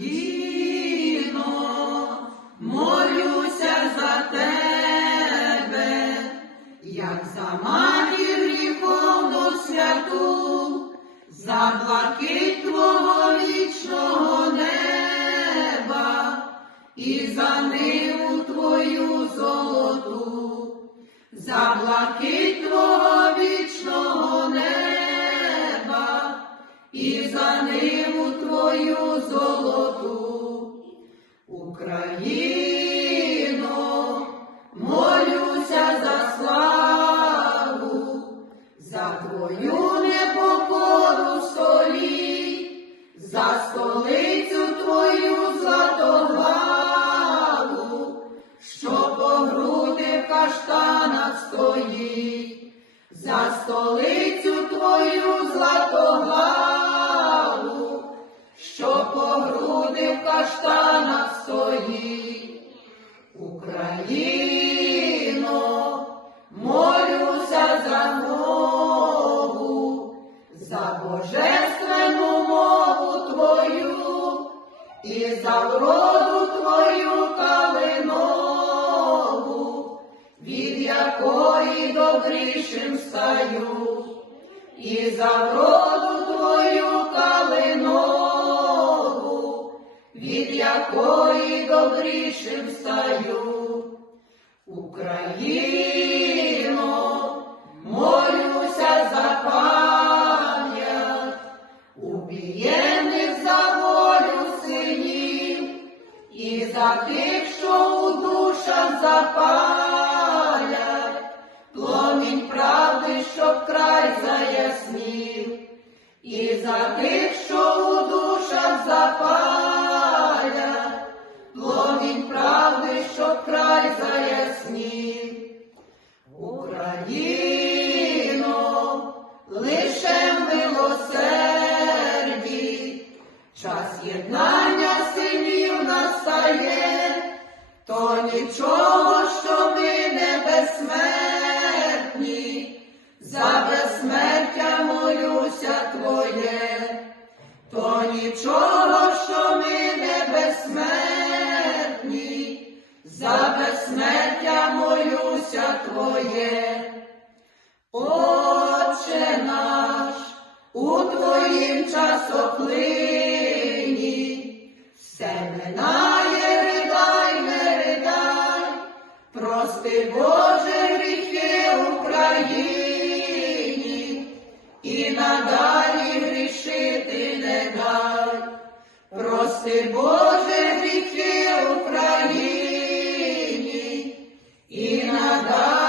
Україно, молюся за тебе, як за матір гріховну святу, за блакить твого вічного неба і за ниву твою золоту, за блакить твого вічного неба і за ниву твою золоту. Україно, молюся за славу, за твою непокору столі, за столицю твою златоглаву, що по груди в каштанах стоїть, за столицю твою златоглаву, що по груди в каштанах стоїть. Україно, молюся за мову, за божественну мову твою і за вроду твою калинову, від якої добрішим стаю, і за вроду твою калинову, від якої добрішим стаю. Україно, молюся за пам'ять убієних за волю синів і за тих, що у душах запалять пломінь правди, щоб край заяснів, і за тих, що у душах запалять пломінь правди, щоб край заяснів. Україно, лише в милосерді час єднання синів настає, то нічого, що ми не безсмертні, за безсмертя молюся твоє, то нічого, що ми не безсмертні, за безсмертя молюся твоє. Отче наш, у твоїм часоплині, все минає, ридай, не ридай, прости, Боже, гріхи Україні, і надалі грішити не дай. Прости, Боже, гріхи Україні, і надалі